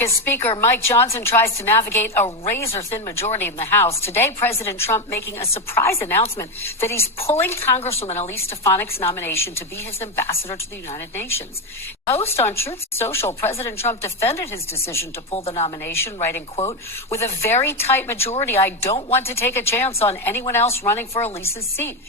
back as Speaker Mike Johnson tries to navigate a razor-thin majority in the House. Today, President Trump making a surprise announcement that he's pulling Congresswoman Elise Stefanik's nomination to be his ambassador to the United Nations. Post on Truth Social, President Trump defended his decision to pull the nomination, writing, quote, "With a very tight majority, I don't want to take a chance on anyone else running for Elise's seat."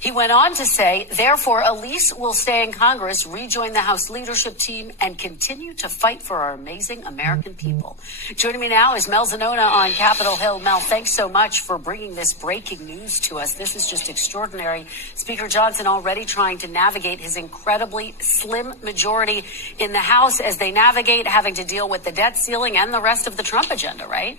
He went on to say, therefore, Elise will stay in Congress, rejoin the House leadership team, and continue to fight for our amazing American people. Joining me now is Mel Zanona on Capitol Hill. Mel, thanks so much for bringing this breaking news to us. This is just extraordinary. Speaker Johnson already trying to navigate his incredibly slim majority in the House as they navigate having to deal with the debt ceiling and the rest of the Trump agenda, right?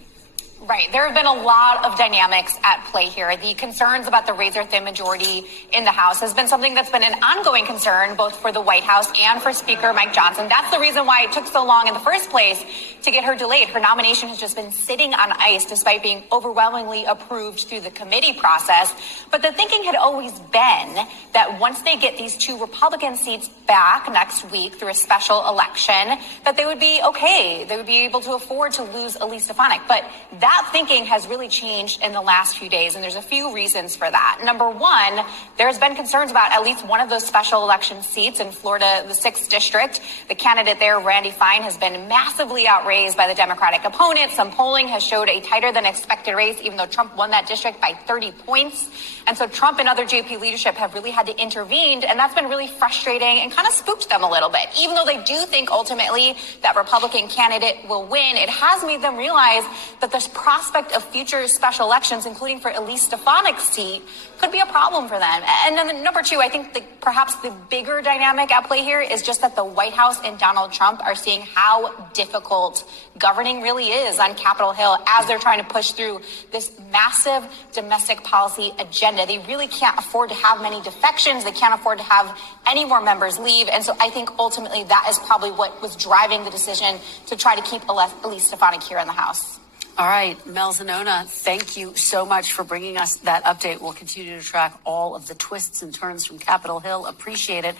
Right. There have been a lot of dynamics at play here. The concerns about the razor-thin majority in the House has been something that's been an ongoing concern both for the White House and for Speaker Mike Johnson. That's the reason why it took so long in the first place to get her delayed. Her nomination has just been sitting on ice despite being overwhelmingly approved through the committee process. But the thinking had always been that once they get these two Republican seats back next week through a special election, that they would be okay. They would be able to afford to lose Elise Stefanik. But that thinking has really changed in the last few days, and there's a few reasons for that. Number one, there's been concerns about at least one of those special election seats in Florida, the 6th District. The candidate there, Randy Fine, has been massively outraised by the Democratic opponent. Some polling has showed a tighter than expected race, even though Trump won that district by 30 points. And so Trump and other JP leadership have really had to intervene, and that's been really frustrating and kind of spooked them a little bit. Even though they do think ultimately that Republican candidate will win, it has made them realize that this prospect of future special elections, including for Elise Stefanik's seat, could be a problem for them. And then number two, I think perhaps the bigger dynamic at play here is just that the White House and Donald Trump are seeing how difficult governing really is on Capitol Hill as they're trying to push through this massive domestic policy agenda. They really can't afford to have many defections. They can't afford to have any more members leave. And so I think ultimately that is probably what was driving the decision to try to keep Elise Stefanik here in the House. All right, Mel Zanona, thank you so much for bringing us that update. We'll continue to track all of the twists and turns from Capitol Hill. Appreciate it.